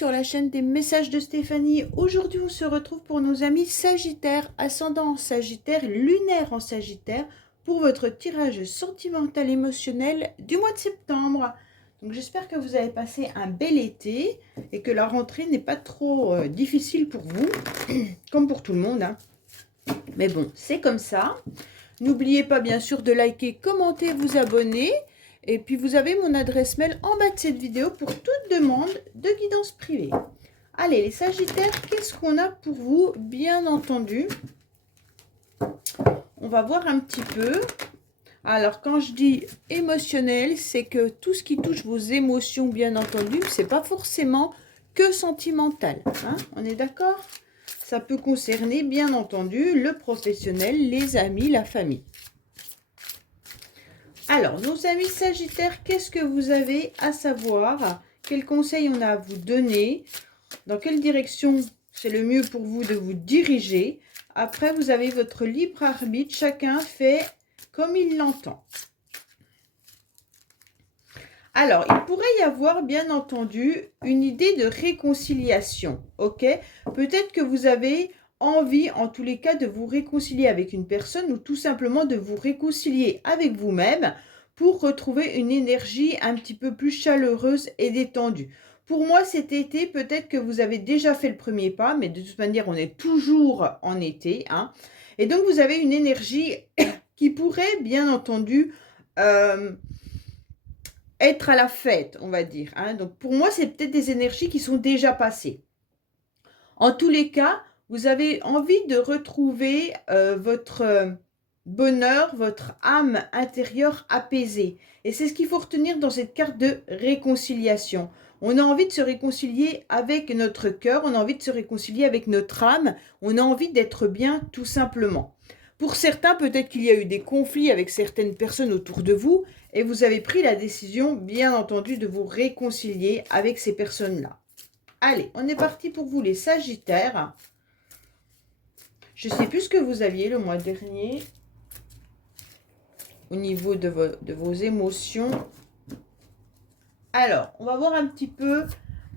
sur la chaîne des messages de Stéphanie. Aujourd'hui, on se retrouve pour nos amis Sagittaires, ascendant en Sagittaire, lunaire en Sagittaire, pour votre tirage sentimental émotionnel du mois de septembre. Donc j'espère que vous avez passé un bel été et que la rentrée n'est pas trop difficile pour vous, comme pour tout le monde, hein. Mais bon, c'est comme ça. N'oubliez pas bien sûr de liker, commenter, vous abonner. Et puis vous avez mon adresse mail en bas de cette vidéo pour toute demande de guidance privée. Allez les Sagittaires, qu'est-ce qu'on a pour vous? Bien entendu, on va voir un petit peu. Alors quand je dis émotionnel, c'est que tout ce qui touche vos émotions, bien entendu, c'est pas forcément que sentimental, hein, on est d'accord? Ça peut concerner bien entendu le professionnel, les amis, la famille. Alors, nos amis Sagittaires, qu'est-ce que vous avez à savoir? Quels conseils on a à vous donner? Dans quelle direction c'est le mieux pour vous de vous diriger? Après, vous avez votre libre arbitre. Chacun fait comme il l'entend. Alors, il pourrait y avoir, bien entendu, une idée de réconciliation, ok? Peut-être que vous avez envie, en tous les cas, de vous réconcilier avec une personne ou tout simplement de vous réconcilier avec vous-même pour retrouver une énergie un petit peu plus chaleureuse et détendue. Pour moi, cet été, peut-être que vous avez déjà fait le premier pas, mais de toute manière, on est toujours en été, hein. Et donc, vous avez une énergie qui pourrait, bien entendu, être à la fête, on va dire, hein. Donc, pour moi, c'est peut-être des énergies qui sont déjà passées. En tous les cas, vous avez envie de retrouver votre bonheur, votre âme intérieure apaisée. Et c'est ce qu'il faut retenir dans cette carte de réconciliation. On a envie de se réconcilier avec notre cœur, on a envie de se réconcilier avec notre âme, on a envie d'être bien tout simplement. Pour certains, peut-être qu'il y a eu des conflits avec certaines personnes autour de vous et vous avez pris la décision, bien entendu, de vous réconcilier avec ces personnes-là. Allez, on est parti pour vous les Sagittaires. Je ne sais plus ce que vous aviez le mois dernier au niveau de vos émotions. Alors, on va voir un petit peu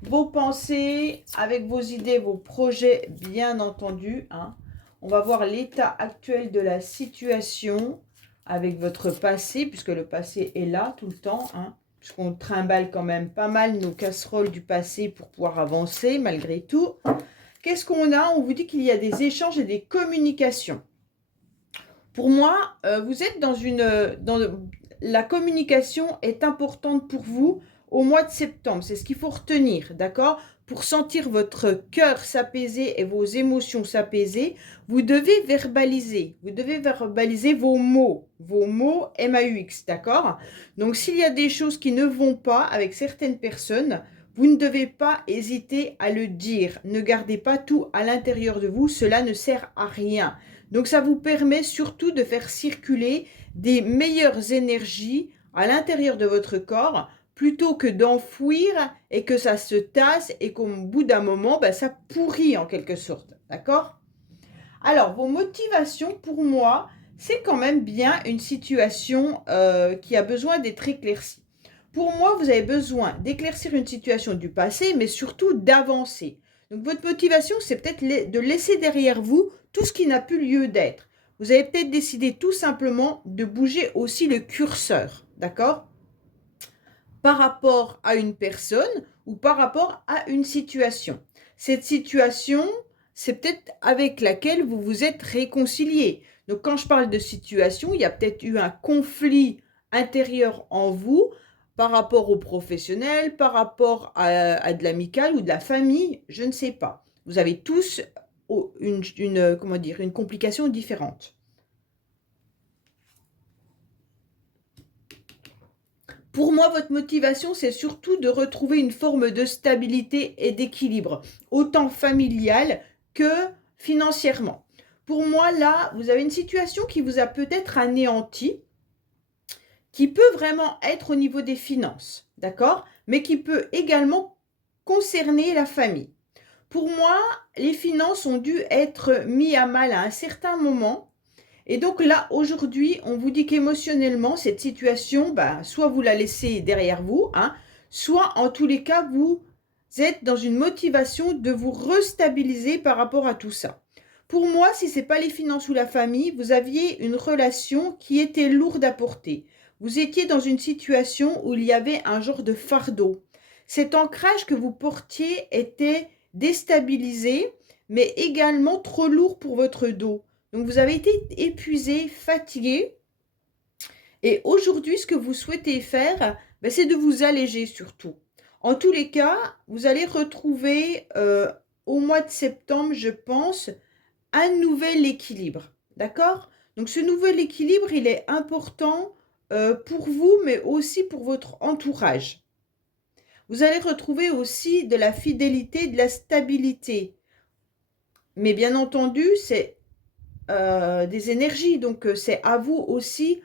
vos pensées avec vos idées, vos projets, bien entendu, hein. On va voir l'état actuel de la situation avec votre passé, puisque le passé est là tout le temps, hein, puisqu'on trimballe quand même pas mal nos casseroles du passé pour pouvoir avancer malgré tout. Qu'est-ce qu'on a? On vous dit qu'il y a des échanges et des communications. Pour moi, vous êtes la communication est importante pour vous au mois de septembre. C'est ce qu'il faut retenir, d'accord? Pour sentir votre cœur s'apaiser et vos émotions s'apaiser, vous devez verbaliser. Vous devez verbaliser vos mots MAUX, d'accord? Donc, s'il y a des choses qui ne vont pas avec certaines personnes, vous ne devez pas hésiter à le dire. Ne gardez pas tout à l'intérieur de vous, cela ne sert à rien. Donc, ça vous permet surtout de faire circuler des meilleures énergies à l'intérieur de votre corps plutôt que d'enfouir et que ça se tasse et qu'au bout d'un moment, ça pourrit en quelque sorte. D'accord? Alors, vos motivations, pour moi, c'est quand même bien une situation qui a besoin d'être éclaircie. Pour moi, vous avez besoin d'éclaircir une situation du passé, mais surtout d'avancer. Donc, votre motivation, c'est peut-être de laisser derrière vous tout ce qui n'a plus lieu d'être. Vous avez peut-être décidé tout simplement de bouger aussi le curseur, d'accord? Par rapport à une personne ou par rapport à une situation. Cette situation, c'est peut-être avec laquelle vous vous êtes réconcilié. Donc, quand je parle de situation, il y a peut-être eu un conflit intérieur en vous par rapport au professionnel, par rapport à de l'amical ou de la famille, je ne sais pas. Vous avez tous une complication différente. Pour moi, votre motivation, c'est surtout de retrouver une forme de stabilité et d'équilibre, autant familial que financièrement. Pour moi, là, vous avez une situation qui vous a peut-être anéanti, qui peut vraiment être au niveau des finances, d'accord? Mais qui peut également concerner la famille. Pour moi, les finances ont dû être mises à mal à un certain moment. Et donc là, aujourd'hui, on vous dit qu'émotionnellement, cette situation, soit vous la laissez derrière vous, hein, soit en tous les cas, vous êtes dans une motivation de vous restabiliser par rapport à tout ça. Pour moi, si ce n'est pas les finances ou la famille, vous aviez une relation qui était lourde à porter. Vous étiez dans une situation où il y avait un genre de fardeau. Cet ancrage que vous portiez était déstabilisé, mais également trop lourd pour votre dos. Donc vous avez été épuisé, fatigué. Et aujourd'hui, ce que vous souhaitez faire, c'est de vous alléger surtout. En tous les cas, vous allez retrouver au mois de septembre, je pense, un nouvel équilibre. D'accord? Donc ce nouvel équilibre, il est important pour vous, mais aussi pour votre entourage. Vous allez retrouver aussi de la fidélité, de la stabilité. Mais bien entendu, c'est des énergies. Donc c'est à vous aussi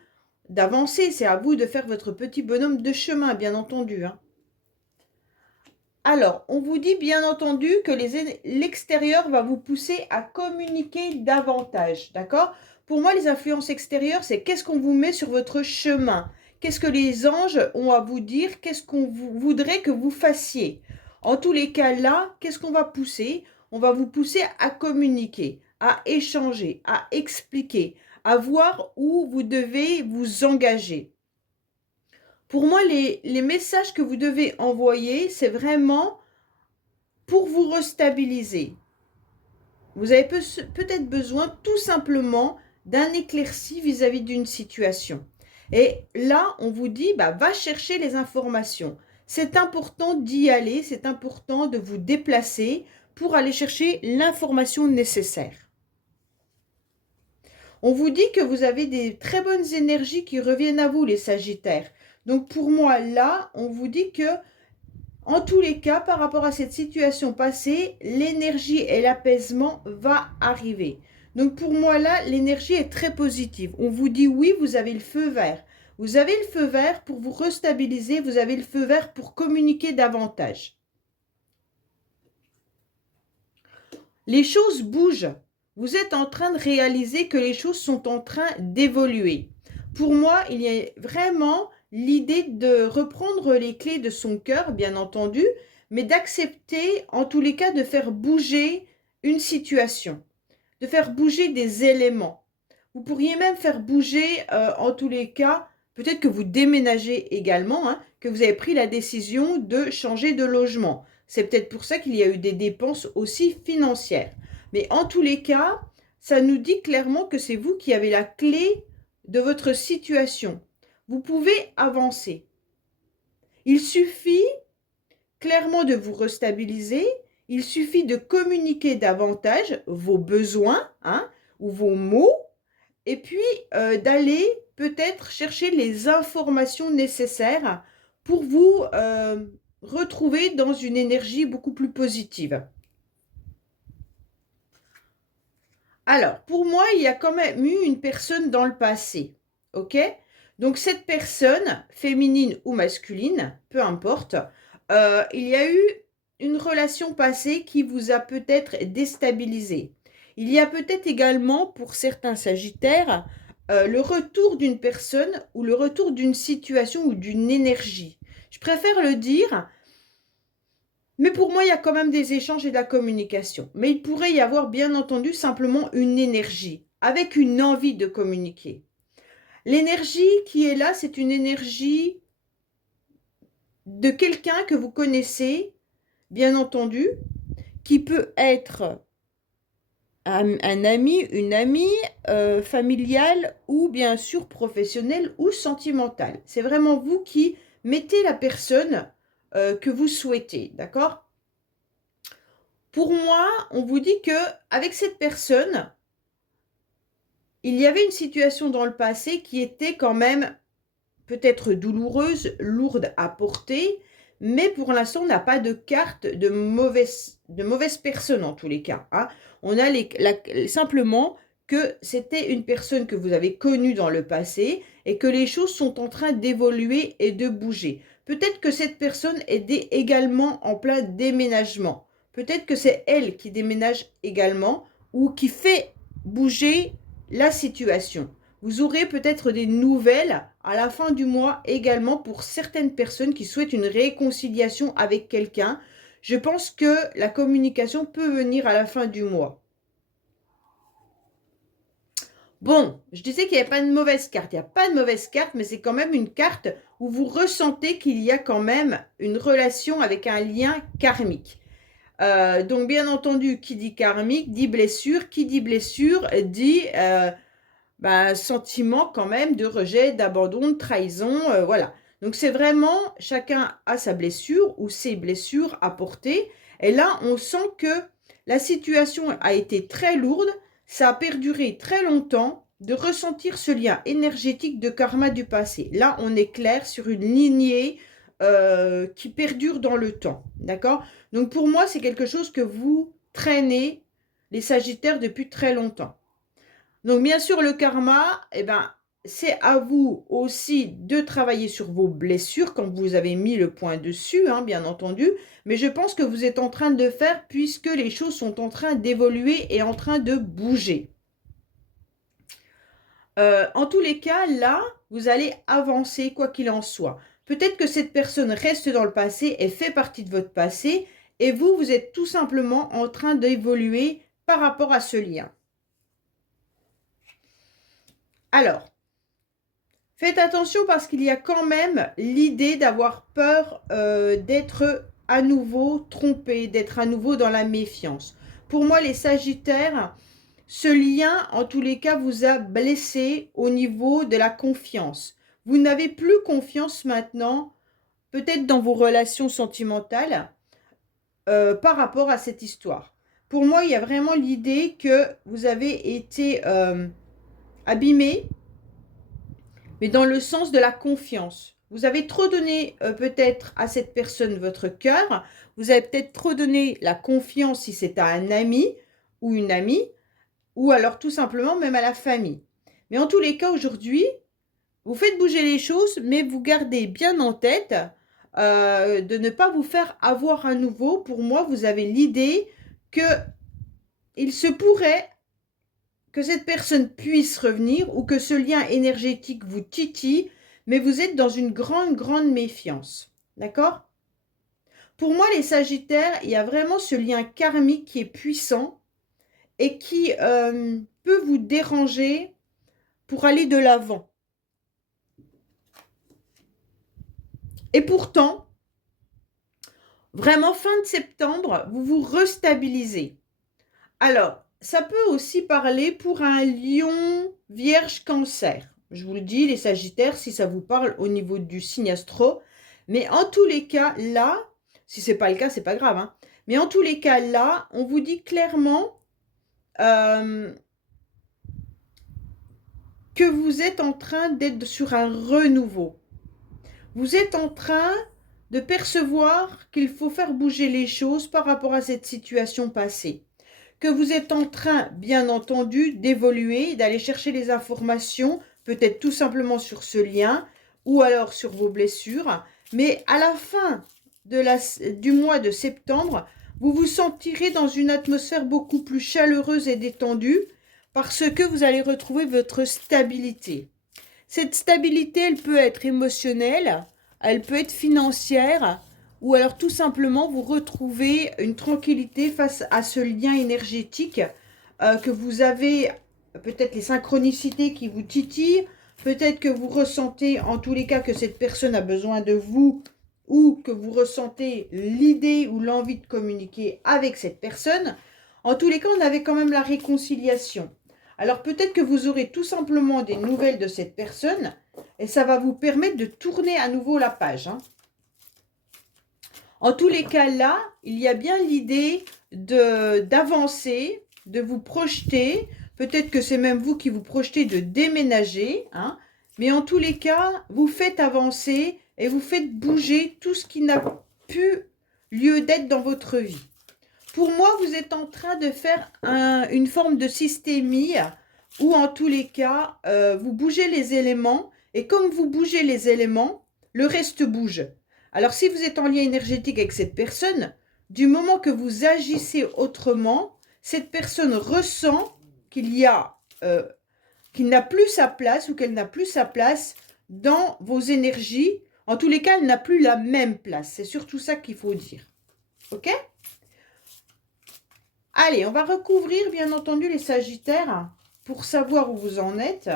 d'avancer. C'est à vous de faire votre petit bonhomme de chemin, bien entendu. Hein. Alors, on vous dit bien entendu que l'extérieur va vous pousser à communiquer davantage, d'accord? Pour moi, les influences extérieures, c'est qu'est-ce qu'on vous met sur votre chemin? Qu'est-ce que les anges ont à vous dire? Qu'est-ce qu'on voudrait que vous fassiez? En tous les cas, là, qu'est-ce qu'on va pousser? On va vous pousser à communiquer, à échanger, à expliquer, à voir où vous devez vous engager. Pour moi, les messages que vous devez envoyer, c'est vraiment pour vous restabiliser. Vous avez peut-être besoin tout simplement d'un éclairci vis-à-vis d'une situation. Et là, on vous dit, va chercher les informations. C'est important d'y aller, c'est important de vous déplacer pour aller chercher l'information nécessaire. On vous dit que vous avez des très bonnes énergies qui reviennent à vous, les Sagittaires. Donc pour moi, là, on vous dit que, en tous les cas, par rapport à cette situation passée, l'énergie et l'apaisement va arriver. Donc pour moi, là, l'énergie est très positive. On vous dit oui, vous avez le feu vert. Vous avez le feu vert pour vous restabiliser, vous avez le feu vert pour communiquer davantage. Les choses bougent. Vous êtes en train de réaliser que les choses sont en train d'évoluer. Pour moi, il y a vraiment l'idée de reprendre les clés de son cœur, bien entendu, mais d'accepter, en tous les cas, de faire bouger une situation, de faire bouger des éléments. Vous pourriez même faire bouger, en tous les cas, peut-être que vous déménagez également, hein, que vous avez pris la décision de changer de logement. C'est peut-être pour ça qu'il y a eu des dépenses aussi financières. Mais en tous les cas, ça nous dit clairement que c'est vous qui avez la clé de votre situation. Vous pouvez avancer. Il suffit clairement de vous restabiliser. Il suffit de communiquer davantage vos besoins, hein, ou vos mots, et puis d'aller peut-être chercher les informations nécessaires pour vous retrouver dans une énergie beaucoup plus positive. Alors, pour moi, il y a quand même eu une personne dans le passé, ok? Donc, cette personne, féminine ou masculine, peu importe, il y a eu une relation passée qui vous a peut-être déstabilisé. Il y a peut-être également, pour certains Sagittaires, le retour d'une personne ou le retour d'une situation ou d'une énergie. Je préfère le dire, mais pour moi, il y a quand même des échanges et de la communication. Mais il pourrait y avoir, bien entendu, simplement une énergie, avec une envie de communiquer. L'énergie qui est là, c'est une énergie de quelqu'un que vous connaissez, bien entendu, qui peut être un ami, une amie, familiale ou bien sûr professionnelle ou sentimentale. C'est vraiment vous qui mettez la personne que vous souhaitez, d'accord? Pour moi, on vous dit que avec cette personne, il y avait une situation dans le passé qui était quand même peut-être douloureuse, lourde à porter, mais pour l'instant, on n'a pas de carte de mauvaise personne en tous les cas. Hein. On a simplement que c'était une personne que vous avez connue dans le passé et que les choses sont en train d'évoluer et de bouger. Peut-être que cette personne est également en plein déménagement. Peut-être que c'est elle qui déménage également ou qui fait bouger la situation. Vous aurez peut-être des nouvelles à la fin du mois également pour certaines personnes qui souhaitent une réconciliation avec quelqu'un, je pense que la communication peut venir à la fin du mois. Bon, je disais qu'il n'y avait pas de mauvaise carte. Il n'y a pas de mauvaise carte, mais c'est quand même une carte où vous ressentez qu'il y a quand même une relation avec un lien karmique. Donc, bien entendu, qui dit karmique dit blessure. Qui dit blessure dit sentiment quand même de rejet, d'abandon, de trahison. Voilà. Donc, c'est vraiment, chacun a sa blessure ou ses blessures à porter. Et là, on sent que la situation a été très lourde. Ça a perduré très longtemps de ressentir ce lien énergétique de karma du passé. Là, on est clair sur une lignée qui perdure dans le temps. D'accord? Donc, pour moi, c'est quelque chose que vous traînez, les Sagittaires, depuis très longtemps. Donc, bien sûr, le karma, c'est à vous aussi de travailler sur vos blessures quand vous avez mis le point dessus, hein, bien entendu. Mais je pense que vous êtes en train de le faire puisque les choses sont en train d'évoluer et en train de bouger. En tous les cas, là, vous allez avancer quoi qu'il en soit. Peut-être que cette personne reste dans le passé et fait partie de votre passé et vous, vous êtes tout simplement en train d'évoluer par rapport à ce lien. Alors, faites attention parce qu'il y a quand même l'idée d'avoir peur d'être à nouveau trompé, d'être à nouveau dans la méfiance. Pour moi, les Sagittaires, ce lien, en tous les cas, vous a blessé au niveau de la confiance. Vous n'avez plus confiance maintenant, peut-être dans vos relations sentimentales, par rapport à cette histoire. Pour moi, il y a vraiment l'idée que vous avez été abîmé, mais dans le sens de la confiance. Vous avez trop donné peut-être à cette personne votre cœur, vous avez peut-être trop donné la confiance si c'est à un ami ou une amie, ou alors tout simplement même à la famille. Mais en tous les cas, aujourd'hui, vous faites bouger les choses, mais vous gardez bien en tête de ne pas vous faire avoir à nouveau. Pour moi, vous avez l'idée que il se pourrait que cette personne puisse revenir ou que ce lien énergétique vous titille, mais vous êtes dans une grande, grande méfiance. D'accord? Pour moi, les Sagittaires, il y a vraiment ce lien karmique qui est puissant et qui peut vous déranger pour aller de l'avant. Et pourtant, vraiment fin de septembre, vous vous restabilisez. Alors, ça peut aussi parler pour un lion, vierge, cancer. Je vous le dis, les Sagittaires, si ça vous parle au niveau du signe astro. Mais en tous les cas, là, si ce n'est pas le cas, c'est pas grave. Hein, mais en tous les cas, là, on vous dit clairement que vous êtes en train d'être sur un renouveau. Vous êtes en train de percevoir qu'il faut faire bouger les choses par rapport à cette situation passée. Que vous êtes en train, bien entendu, d'évoluer, d'aller chercher les informations, peut-être tout simplement sur ce lien, ou alors sur vos blessures. Mais à la fin du mois de septembre, vous vous sentirez dans une atmosphère beaucoup plus chaleureuse et détendue, parce que vous allez retrouver votre stabilité. Cette stabilité, elle peut être émotionnelle, elle peut être financière, ou alors tout simplement vous retrouvez une tranquillité face à ce lien énergétique que vous avez, peut-être les synchronicités qui vous titillent, peut-être que vous ressentez en tous les cas que cette personne a besoin de vous ou que vous ressentez l'idée ou l'envie de communiquer avec cette personne. En tous les cas, on avait quand même la réconciliation. Alors peut-être que vous aurez tout simplement des nouvelles de cette personne et ça va vous permettre de tourner à nouveau la page. Hein. En tous les cas, là, il y a bien l'idée d'avancer, de vous projeter. Peut-être que c'est même vous qui vous projetez de déménager. Hein. Mais en tous les cas, vous faites avancer et vous faites bouger tout ce qui n'a plus lieu d'être dans votre vie. Pour moi, vous êtes en train de faire une forme de systémie où, en tous les cas, vous bougez les éléments. Et comme vous bougez les éléments, le reste bouge. Alors, si vous êtes en lien énergétique avec cette personne, du moment que vous agissez autrement, cette personne ressent qu'il n'a plus sa place ou qu'elle n'a plus sa place dans vos énergies. En tous les cas, elle n'a plus la même place. C'est surtout ça qu'il faut dire. Ok? Allez, on va recouvrir, bien entendu, les Sagittaires pour savoir où vous en êtes.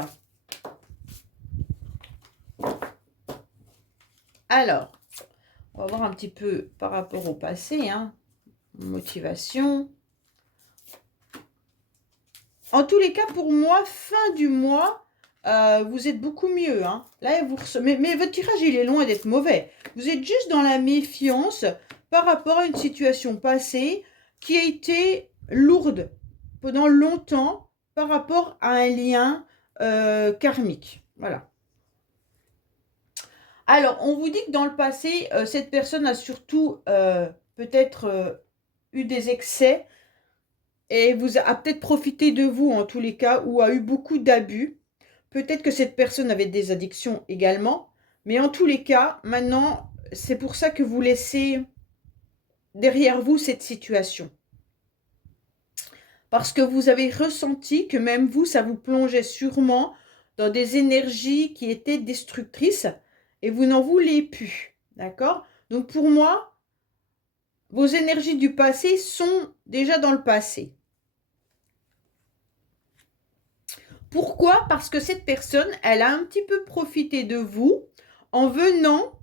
Alors, on va voir un petit peu par rapport au passé, hein. Motivation. En tous les cas, pour moi, fin du mois, vous êtes beaucoup mieux, hein. Là, mais votre tirage, il est loin d'être mauvais. Vous êtes juste dans la méfiance par rapport à une situation passée qui a été lourde pendant longtemps par rapport à un lien karmique. Voilà. Alors, on vous dit que dans le passé, cette personne a surtout peut-être eu des excès et a peut-être profité de vous en tous les cas ou a eu beaucoup d'abus. Peut-être que cette personne avait des addictions également. Mais en tous les cas, maintenant, c'est pour ça que vous laissez derrière vous cette situation. Parce que vous avez ressenti que même vous, ça vous plongeait sûrement dans des énergies qui étaient destructrices et vous n'en voulez plus. D'accord? Donc pour moi, vos énergies du passé sont déjà dans le passé. Pourquoi? Parce que cette personne, elle a un petit peu profité de vous en venant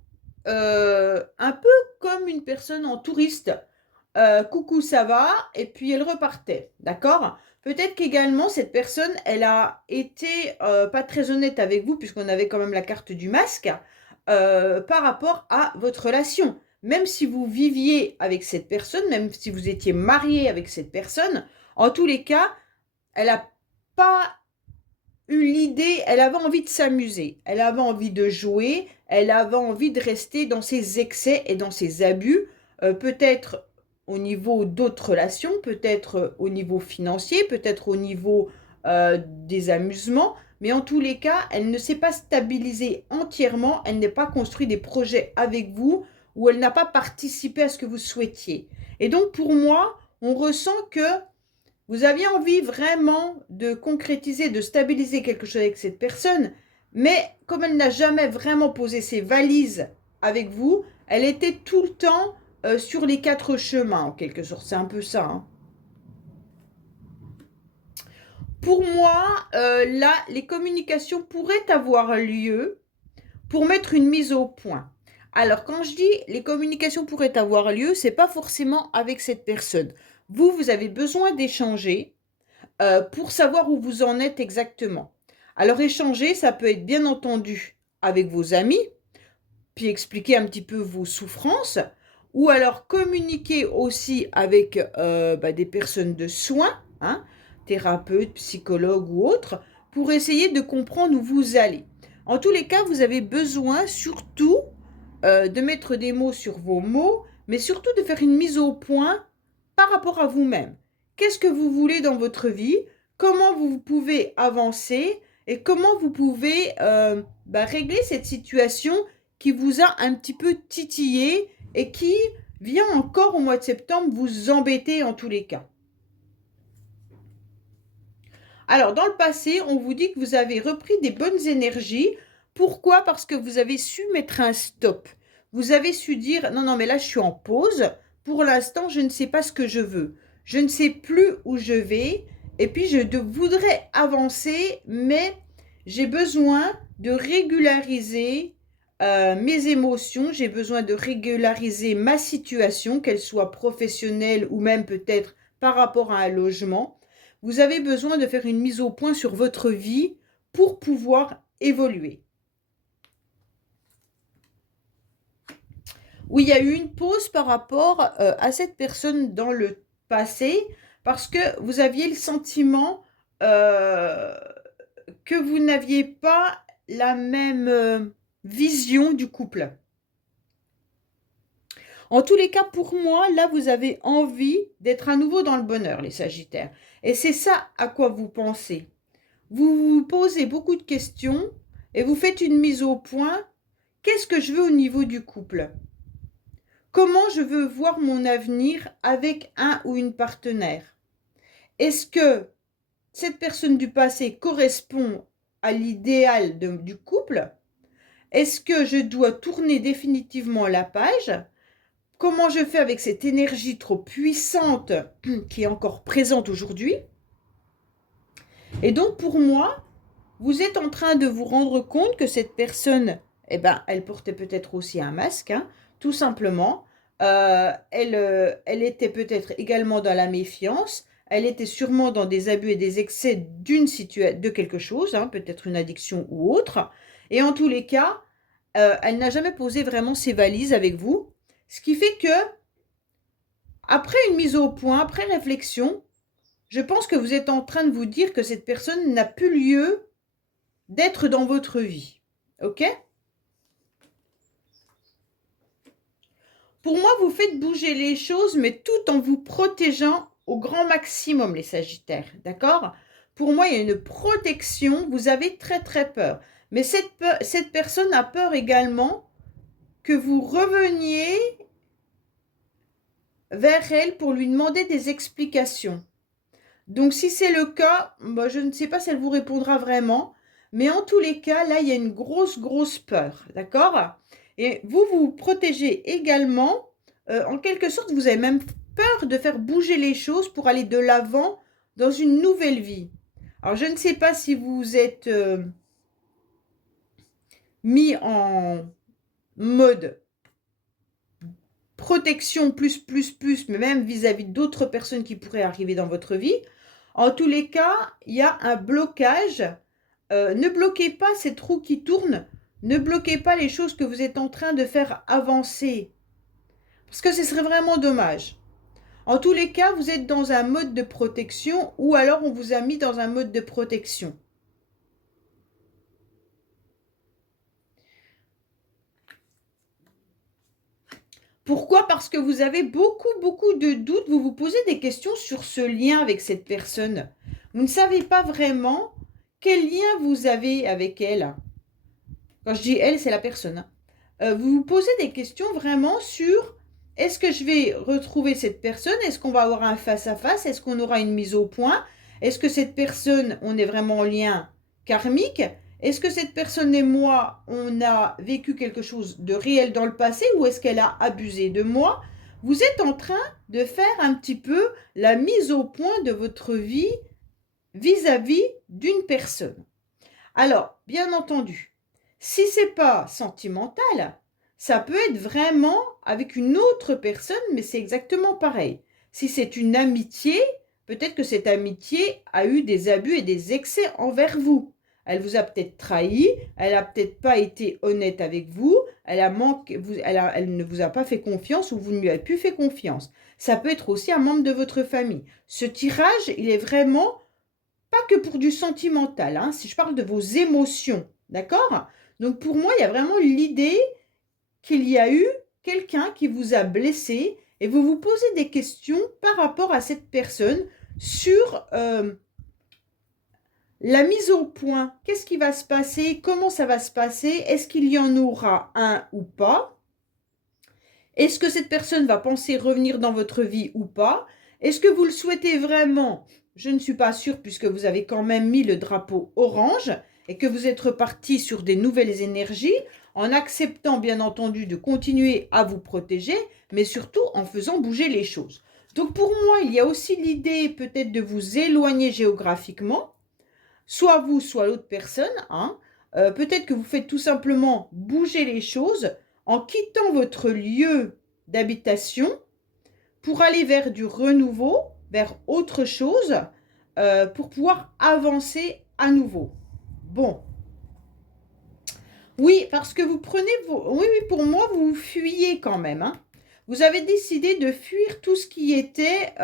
un peu comme une personne en touriste. Coucou, ça va? Et puis elle repartait, d'accord? Peut-être qu'également, cette personne, elle a été pas très honnête avec vous, puisqu'on avait quand même la carte du masque, par rapport à votre relation. Même si vous viviez avec cette personne, même si vous étiez marié avec cette personne, en tous les cas, elle n'a pas eu l'idée, elle avait envie de s'amuser, elle avait envie de jouer, elle avait envie de rester dans ses excès et dans ses abus, peut-être au niveau d'autres relations, peut-être au niveau financier, peut-être au niveau des amusements, mais en tous les cas, elle ne s'est pas stabilisée entièrement, elle n'a pas construit des projets avec vous, ou elle n'a pas participé à ce que vous souhaitiez. Et donc pour moi, on ressent que vous aviez envie vraiment de concrétiser, de stabiliser quelque chose avec cette personne, mais comme elle n'a jamais vraiment posé ses valises avec vous, elle était tout le temps sur les quatre chemins, en quelque sorte. C'est un peu ça, hein. Pour moi, là, les communications pourraient avoir lieu pour mettre une mise au point. Alors, quand je dis les communications pourraient avoir lieu, c'est pas forcément avec cette personne. Vous avez besoin d'échanger pour savoir où vous en êtes exactement. Alors échanger, ça peut être bien entendu avec vos amis, puis expliquer un petit peu vos souffrances, ou alors communiquer aussi avec des personnes de soins, hein, thérapeutes, psychologues ou autres, pour essayer de comprendre où vous allez. En tous les cas, vous avez besoin surtout de mettre des mots sur vos mots, mais surtout de faire une mise au point par rapport à vous-même. Qu'est-ce que vous voulez dans votre vie? Comment vous pouvez avancer? Et comment vous pouvez régler cette situation qui vous a un petit peu titillé et qui vient encore au mois de septembre vous embêter en tous les cas. Alors, dans le passé, on vous dit que vous avez repris des bonnes énergies. Pourquoi? Parce que vous avez su mettre un stop. Vous avez su dire, non, non, mais là, je suis en pause. Pour l'instant, je ne sais pas ce que je veux. Je ne sais plus où je vais. Et puis, voudrais avancer, mais j'ai besoin de régulariser mes émotions. J'ai besoin de régulariser ma situation, qu'elle soit professionnelle ou même peut-être par rapport à un logement. Vous avez besoin de faire une mise au point sur votre vie pour pouvoir évoluer. Oui, il y a eu une pause par rapport à cette personne dans le passé parce que vous aviez le sentiment que vous n'aviez pas la même vision du couple. En tous les cas, pour moi, là, vous avez envie d'être à nouveau dans le bonheur, les Sagittaires. Et c'est ça à quoi vous pensez. Vous vous posez beaucoup de questions et vous faites une mise au point. Qu'est-ce que je veux au niveau du couple? Comment je veux voir mon avenir avec un ou une partenaire? Est-ce que cette personne du passé correspond à l'idéal du couple? Est-ce que je dois tourner définitivement la page comment je fais avec cette énergie trop puissante qui est encore présente aujourd'hui. Et donc, pour moi, vous êtes en train de vous rendre compte que cette personne, eh ben, elle portait peut-être aussi un masque, hein, tout simplement. Elle était peut-être également dans la méfiance. Elle était sûrement dans des abus et des excès de quelque chose, hein, peut-être une addiction ou autre. Et en tous les cas, elle n'a jamais posé vraiment ses valises avec vous. Ce qui fait que, après une mise au point, après réflexion, je pense que vous êtes en train de vous dire que cette personne n'a plus lieu d'être dans votre vie. Ok? Pour moi, vous faites bouger les choses, mais tout en vous protégeant au grand maximum, les Sagittaires. D'accord? Pour moi, il y a une protection. Vous avez très, très peur. Mais cette personne a peur également que vous reveniez vers elle pour lui demander des explications. Donc, si c'est le cas, moi, je ne sais pas si elle vous répondra vraiment. Mais en tous les cas, là, il y a une grosse, grosse peur. D'accord? Et vous vous protégez également. En quelque sorte, vous avez même peur de faire bouger les choses pour aller de l'avant dans une nouvelle vie. Alors, je ne sais pas si vous êtes mis en mode protection plus, mais même vis-à-vis d'autres personnes qui pourraient arriver dans votre vie. En tous les cas, il y a un blocage. Ne bloquez pas cette roue qui tourne. Ne bloquez pas les choses que vous êtes en train de faire avancer. Parce que ce serait vraiment dommage. En tous les cas, vous êtes dans un mode de protection ou alors on vous a mis dans un mode de protection. Pourquoi? Parce que vous avez beaucoup, beaucoup de doutes. Vous vous posez des questions sur ce lien avec cette personne. Vous ne savez pas vraiment quel lien vous avez avec elle. Quand je dis elle, c'est la personne. Vous vous posez des questions vraiment sur est-ce que je vais retrouver cette personne? Est-ce qu'on va avoir un face-à-face? Est-ce qu'on aura une mise au point? Est-ce que cette personne, on est vraiment en lien karmique? Est-ce que cette personne et moi, on a vécu quelque chose de réel dans le passé ou est-ce qu'elle a abusé de moi? Vous êtes en train de faire un petit peu la mise au point de votre vie vis-à-vis d'une personne. Alors, bien entendu, si c'est pas sentimental, ça peut être vraiment avec une autre personne, mais c'est exactement pareil. Si c'est une amitié, peut-être que cette amitié a eu des abus et des excès envers vous. Elle vous a peut-être trahi, elle a peut-être pas été honnête avec vous, elle ne vous a pas fait confiance ou vous ne lui avez plus fait confiance. Ça peut être aussi un membre de votre famille. Ce tirage, il est vraiment pas que pour du sentimental, hein, si je parle de vos émotions, d'accord? Donc pour moi, il y a vraiment l'idée qu'il y a eu quelqu'un qui vous a blessé et vous vous posez des questions par rapport à cette personne sur la mise au point. Qu'est-ce qui va se passer? Comment ça va se passer? Est-ce qu'il y en aura un ou pas? Est-ce que cette personne va penser revenir dans votre vie ou pas? Est-ce que vous le souhaitez vraiment? Je ne suis pas sûre puisque vous avez quand même mis le drapeau orange et que vous êtes reparti sur des nouvelles énergies en acceptant bien entendu de continuer à vous protéger, mais surtout en faisant bouger les choses. Donc pour moi, il y a aussi l'idée peut-être de vous éloigner géographiquement, soit vous, soit l'autre personne, hein. Peut-être que vous faites tout simplement bouger les choses en quittant votre lieu d'habitation pour aller vers du renouveau, vers autre chose, pour pouvoir avancer à nouveau. Bon. Oui, parce que vous prenez vos... Oui, pour moi, vous fuyez quand même, hein. Vous avez décidé de fuir tout ce qui était,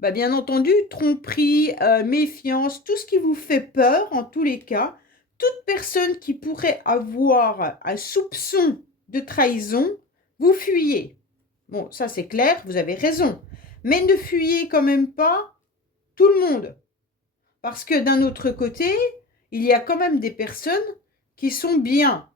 bien entendu, tromperie, méfiance, tout ce qui vous fait peur, en tous les cas. Toute personne qui pourrait avoir un soupçon de trahison, vous fuyez. Bon, ça c'est clair, vous avez raison. Mais ne fuyez quand même pas tout le monde. Parce que d'un autre côté, il y a quand même des personnes qui sont bien.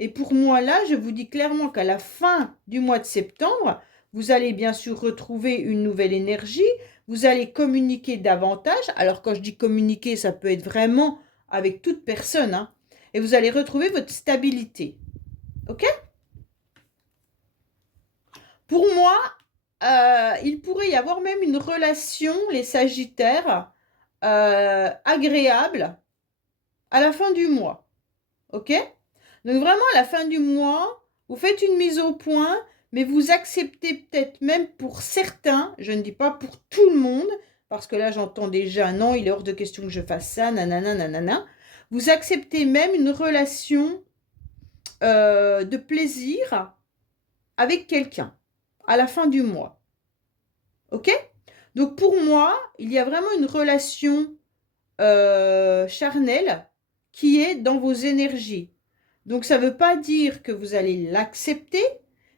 Et pour moi là, je vous dis clairement qu'à la fin du mois de septembre, vous allez bien sûr retrouver une nouvelle énergie, vous allez communiquer davantage. Alors quand je dis communiquer, ça peut être vraiment avec toute personne, hein. Et vous allez retrouver votre stabilité. Ok? Pour moi, il pourrait y avoir même une relation, les Sagittaires, agréable à la fin du mois. Ok? Donc vraiment, à la fin du mois, vous faites une mise au point, mais vous acceptez peut-être même pour certains, je ne dis pas pour tout le monde, parce que là j'entends déjà, non, il est hors de question que je fasse ça, nanana, nanana. Vous acceptez même une relation de plaisir avec quelqu'un à la fin du mois. Ok? Donc pour moi, il y a vraiment une relation charnelle qui est dans vos énergies. Donc ça ne veut pas dire que vous allez l'accepter,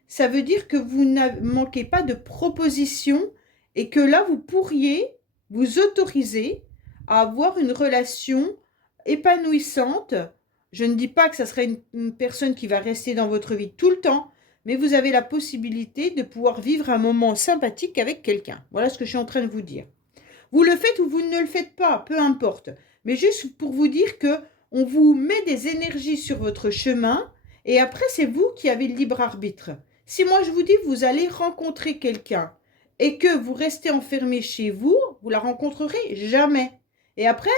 ça veut dire que vous ne manquez pas de propositions et que là, vous pourriez vous autoriser à avoir une relation épanouissante. Je ne dis pas que ça serait une personne qui va rester dans votre vie tout le temps, mais vous avez la possibilité de pouvoir vivre un moment sympathique avec quelqu'un. Voilà ce que je suis en train de vous dire. Vous le faites ou vous ne le faites pas, peu importe. Mais juste pour vous dire que on vous met des énergies sur votre chemin et après c'est vous qui avez le libre arbitre. Si moi je vous dis que vous allez rencontrer quelqu'un et que vous restez enfermé chez vous, vous la rencontrerez jamais. Et après,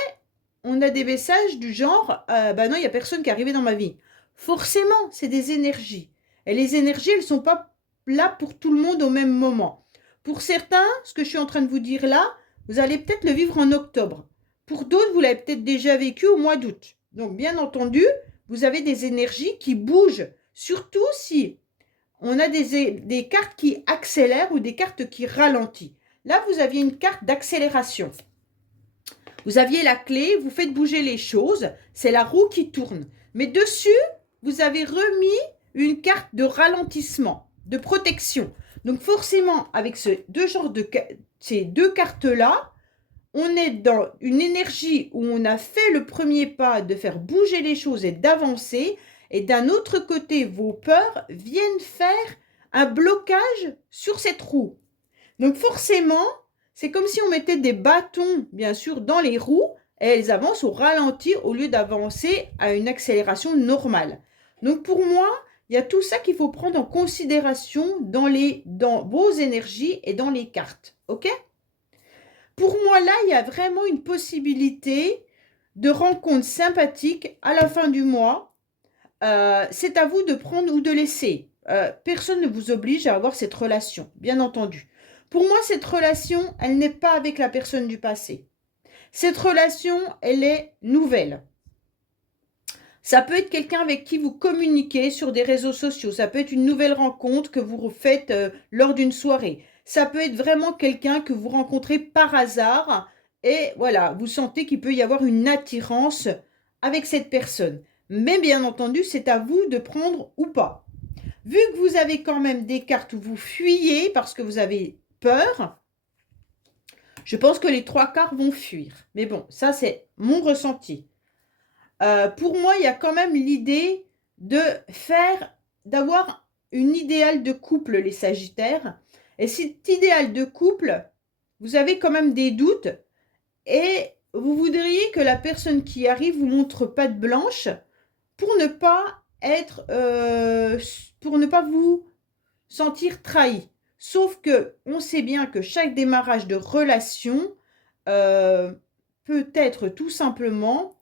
on a des messages du genre bah non, il n'y a personne qui est arrivé dans ma vie. Forcément, c'est des énergies. Et les énergies, elles ne sont pas là pour tout le monde au même moment. Pour certains, ce que je suis en train de vous dire là, vous allez peut-être le vivre en octobre. Pour d'autres, vous l'avez peut-être déjà vécu au mois d'août. Donc, bien entendu, vous avez des énergies qui bougent, surtout si on a des cartes qui accélèrent ou des cartes qui ralentissent. Là, vous aviez une carte d'accélération. Vous aviez la clé, vous faites bouger les choses, c'est la roue qui tourne. Mais dessus, vous avez remis une carte de ralentissement, de protection. Donc forcément, avec ces deux cartes-là, on est dans une énergie où on a fait le premier pas de faire bouger les choses et d'avancer. Et d'un autre côté, vos peurs viennent faire un blocage sur cette roue. Donc forcément, c'est comme si on mettait des bâtons, bien sûr, dans les roues et elles avancent au ralenti au lieu d'avancer à une accélération normale. Donc pour moi, il y a tout ça qu'il faut prendre en considération dans vos énergies et dans les cartes. Ok? Pour moi, là, il y a vraiment une possibilité de rencontre sympathique à la fin du mois. C'est à vous de prendre ou de laisser. Personne ne vous oblige à avoir cette relation, bien entendu. Pour moi, cette relation, elle n'est pas avec la personne du passé. Cette relation, elle est nouvelle. Ça peut être quelqu'un avec qui vous communiquez sur des réseaux sociaux. Ça peut être une nouvelle rencontre que vous faites lors d'une soirée. Ça peut être vraiment quelqu'un que vous rencontrez par hasard et voilà, vous sentez qu'il peut y avoir une attirance avec cette personne. Mais bien entendu, c'est à vous de prendre ou pas. Vu que vous avez quand même des cartes où vous fuyez parce que vous avez peur, je pense que les trois quarts vont fuir. Mais bon, ça c'est mon ressenti. Pour moi, il y a quand même l'idée d'avoir une idéal de couple, les Sagittaires. Et cet idéal de couple, vous avez quand même des doutes et vous voudriez que la personne qui arrive vous montre patte blanche pour ne pas pour ne pas vous sentir trahi. Sauf que on sait bien que chaque démarrage de relation peut être tout simplement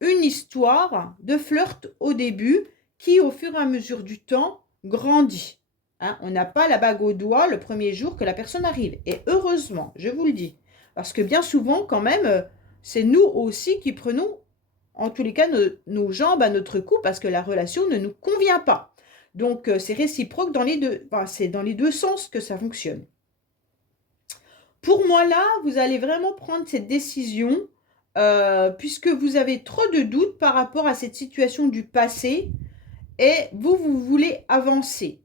une histoire de flirt au début qui, au fur et à mesure du temps, grandit. Hein, on n'a pas la bague au doigt le premier jour que la personne arrive. Et heureusement, je vous le dis. Parce que bien souvent, quand même, c'est nous aussi qui prenons, en tous les cas, nos jambes à notre cou parce que la relation ne nous convient pas. Donc, c'est réciproque dans les deux. Enfin, c'est dans les deux sens que ça fonctionne. Pour moi, là, vous allez vraiment prendre cette décision puisque vous avez trop de doutes par rapport à cette situation du passé et vous voulez avancer.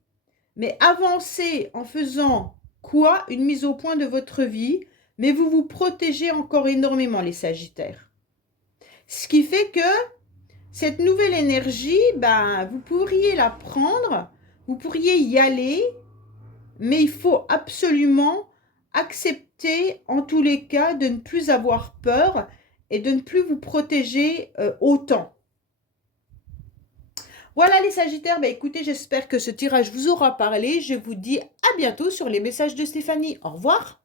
Mais avancer en faisant quoi? Une mise au point de votre vie, mais vous vous protégez encore énormément, les Sagittaires. Ce qui fait que cette nouvelle énergie, vous pourriez la prendre, vous pourriez y aller, mais il faut absolument accepter en tous les cas de ne plus avoir peur et de ne plus vous protéger autant. Voilà les Sagittaires, bah écoutez, j'espère que ce tirage vous aura parlé. Je vous dis à bientôt sur les messages de Stéphanie. Au revoir.